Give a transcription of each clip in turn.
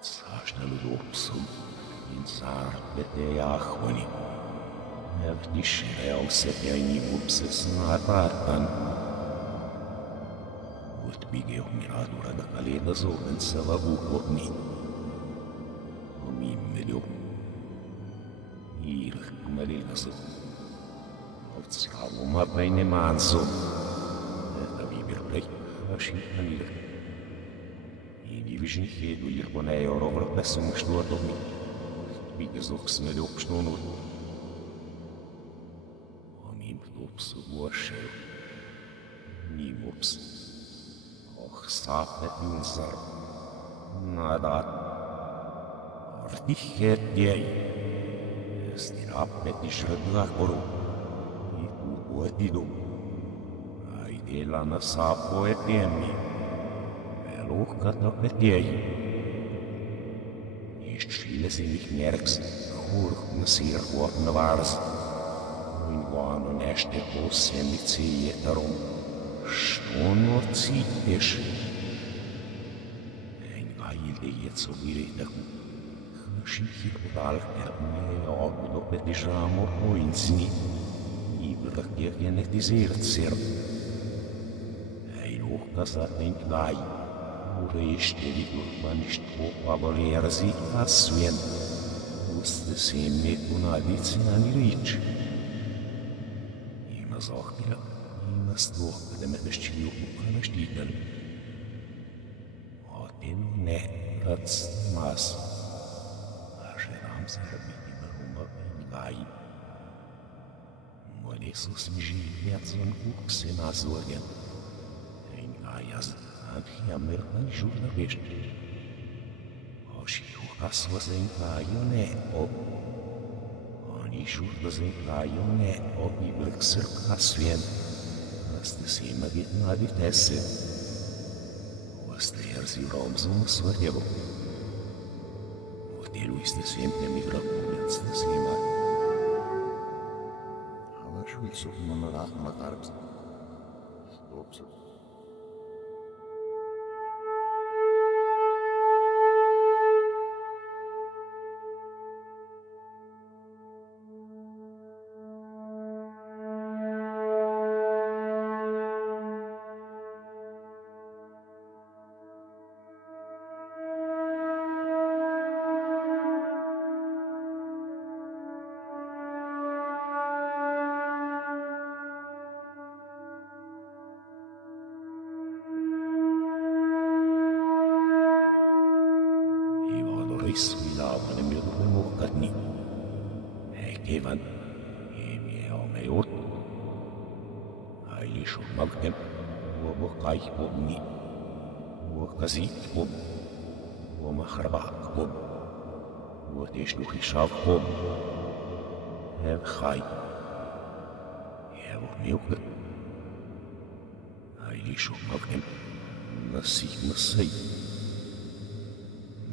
Sažnelupsum in sarpete jahvani. Evdişere avsepjajni upses naratan. Utbige miradura da kaleda zoven savavu kopni. Omimmelio. Irh malilgaso. Avtsravu mapajne manso. Eta vibirplej, ašinanile. Vision hedu jirpone eurover pesum štordomi. Vigezoks med opšnonur. Omim tops uošev. Nim ops. Sapet unsar. Nadat. Artihet jej. Estirapet išredlakoru. Iku uetidu. Aidela na sapo etiemi. Luhkata petiei. Istšilesi mich merks, hurkna sirkuotna vars. Min vaanu näste possemmitsi jetarum. Štono tsiites. En gaile jetso viritaku. Šihir talkerme agudo petisamo oinsni. Ibrah kirjenehti sirtsir. Ei luhkasa tenk gai. Ureșteri urbaniști o avalierzi asuen. Uste semme una adiționali rici. Ima zahbila, ima stohka de medesčilju ukanăștitel. Atenu ne răț mas. Așeram sărbiti mărumă în gai. Molesus mjiliațon uxe nazorgen. În gaiaz. Antiamer an jurnalist. Oshi aswas en kajone o. Oni jurdas en kajone o ibrikser kasvien. Aste sima git navitesse. Aste erzi romzum svadevo. Otelu iste sempre migrapunets de sima. Hala šulcov manarah magarbs. Stopsa. Suilaavanen milloin muhkatni. Kevän, emiä omeot. Ailishu magtem, uomo kaihpomni. Uokasiitpom, uoma harbahpom. Uotesluhishavpom. Hevchai. Hevo miukat. Ailishu magtem, nasihmasai.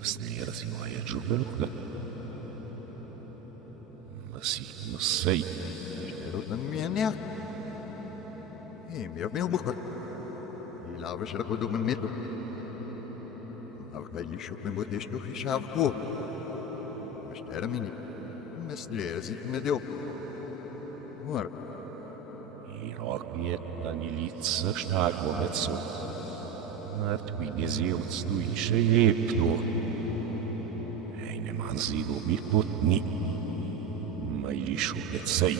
Masteyerasi vaya jubelukla. Masay. Erot ng mianya. Miyak bukot. Ilawas ako duman mito. Avkayishok me modeshto hishavko. Mastermini. Maslerzik medeo. Var. Irakviet anilitsa štakovetsu. Atpigezevts tuiše jepto. Eine man sido mitputni. Mailišu petsai.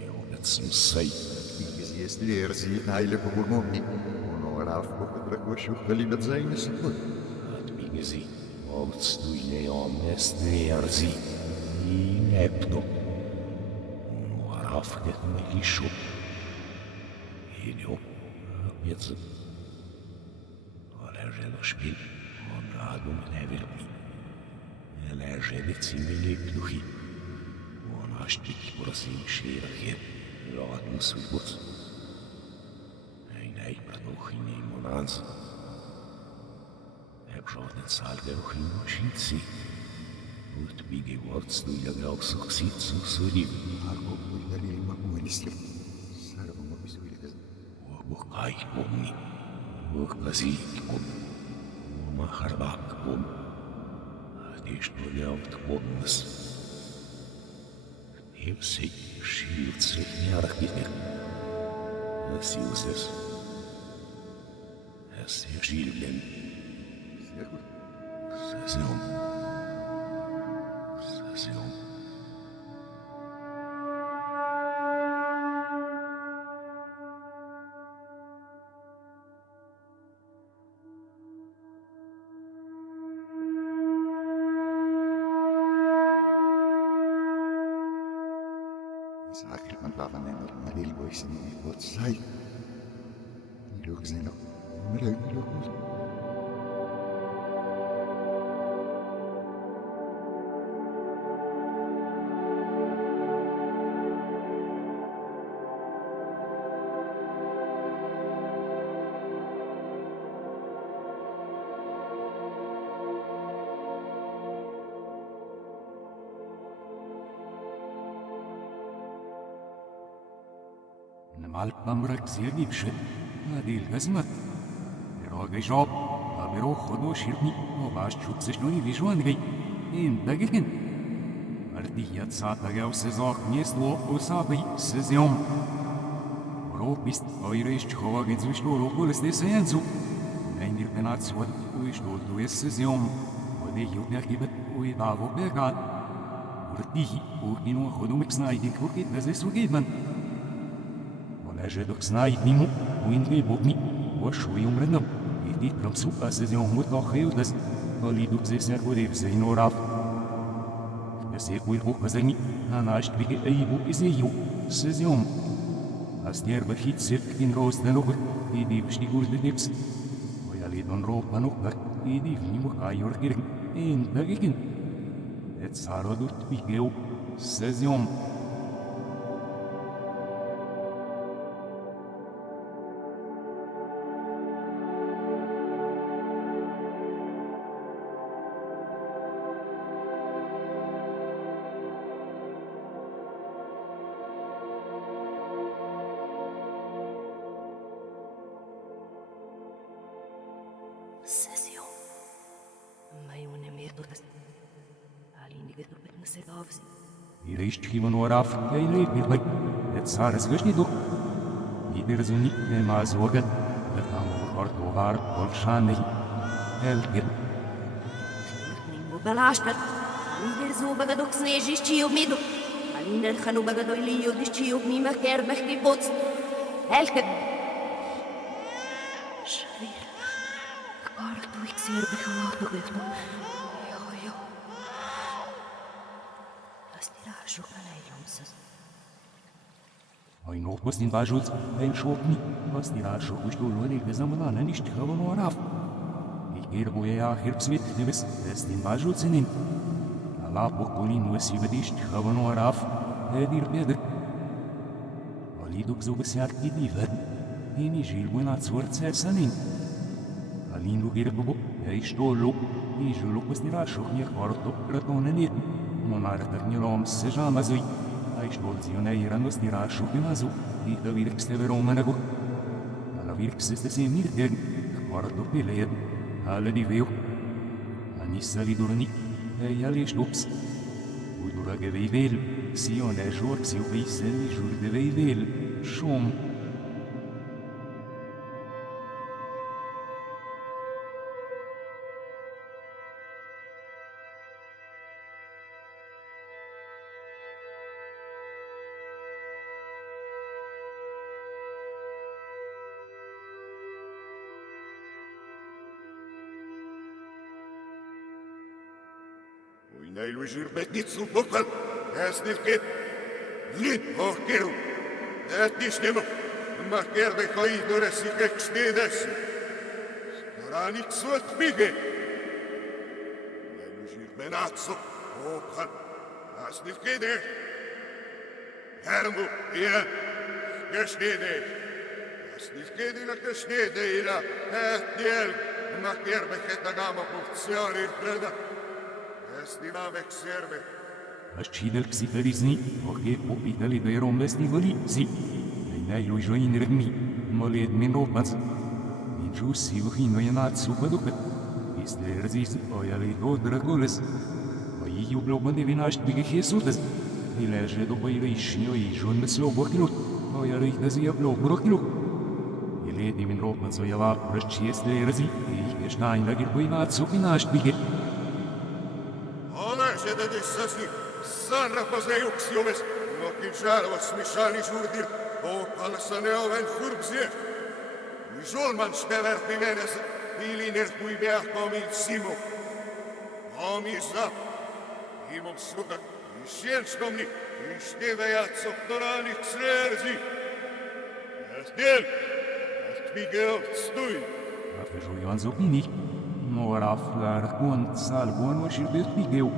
Eovetsm sai. Если наиле погурмовни, но равко потраквашу халибет зайне сапот. Atpigezi ovtstuile omestverzi. I nepto. Uarafket mailišu. Enio. Apjetsm. Špil, on radom nevermi. Ležedec imeli pnuhi. On aštik prosim šerahir, radom svoj boc. Ej pradohini monans. Žodnet salgerohin mašinci. Utbige vortstu jagao soksitsu surim. Argo pulgarili makuelislim. Sarvo mabisuilgas. Obukai pomni. Okazit pomni. Harvakkum. Adishnuljaukt vonnas. Evsi šīlts mjärkiter. Siuses. Äsja šīlden. Säseom. Säseom. Sakit man lavan en maril boisin ni bot sai. Niluk zeno. Niluk. Malpamrak zirgivše, nadil gazmat. Roga job, abero khodo shirni, obash chupseshnoi vishwangay, in dagikin. Ardiyat saatagav sezok neslo usabay sezyom. Ropist oirish chhovagin zwishlo rogoles de seyanzu. Eindir penatswat uishlo dues sezyom. Ode yutnerkibet uidavo begat. Ardiyi ukinu khodumik snaidik ukit nazesugidman. Жедок знает нему, уиндвей бобни, вошуй умренном, иди промсу, а сезон мутно хеудас, олидук здесь аргурев за инорав. Все куйрбук позани, а наш твиге эйбу из ею, сезон. А стерба хит сирк ин рост деногр, иди в штигурды депс. Моя лидон ров панукар, иди в нему хайор кирк, ин дагикин. Эт сародут твигеу, сезон. Sesio. Mai une merdas. Alini getur bet nasedavs. Irish Himonoraf, Kaili, Bilbay, et Saras Vishnidu. Iberzuni, Emaz Organ, the Tamu Ortovar, Olshani, Elgin. Ningu belaskat. Iberzu bagadok snežis čiju midu. Aliner khanu bagadoj lijo dis čiju mima kerbeh ki boc. Elket. Švir. Kartu iksir behalato behnu. Jo. Astira šukana ilomsas. Ein Hochbus in Bajuz, ein Schokni, was die Rasche Uschulone Gesammelane nicht Havanoraf. Ich gehe wo ja Hirbswit, gewiss, es den Bajuz in. Allah Bokulin was über dich Havanoraf, dir Bede. Aliduk so bisher die werden. Ini Gilbuena zur Zersanin. Alin Gerbo, Stolo, Ijulu was die Rasche nicht Orto, Ratonenit. Monarch Nilom Sejamazui. Aiștolționeiran was tirașul pe mazu, i da virkste veromanegu. Ala virkste se mirden, quarto peled, ala di veu. Anissa vidurni, ei ali ștups. Udura ge veivel, sione jor si uveisen jur de veivel, șom. Neilu žirbeticų bukal, es nilkit, lin hohkiru, et nisnemu, ma kerbe hoidures ikeks niedesi. Noranik suot pige. Neilu žirbenatsu bukal, es nilkit, järmu, ja, kes niede. Es nilkit, kes niede, et niel, ma kerbe hetagama funktsiooni preda. Ascidel psiferisni, oche popitali verom vestivoli, si. Nei lui join remi, moled min robaz. In gius si uchino yenat supedupet. este răzis, o ialei tot drăgules. O iu blobă de vinaști bigă Jesuses. Ilege după ilei și noi jun meslo bochilot. O ialei dăzia blob brochilot. Ile divin ropă să iava rășci este răzi. Ei eșnain la gârbăi na țu vinaști bigă. Олеже да десасни, санра позеюксиомес, но кинжалова смешали журдир, о паласанеовен фурбзир. Жолман шпевер пименес, илинер куйбеах комин симо. Омиза, имом сука, ищенскомни, иштевеят сокторани ксрерзи. Эстел, эстмигел стуй. After Ioan Zopini, Nora aflar cuant salbuan o și best bigeu.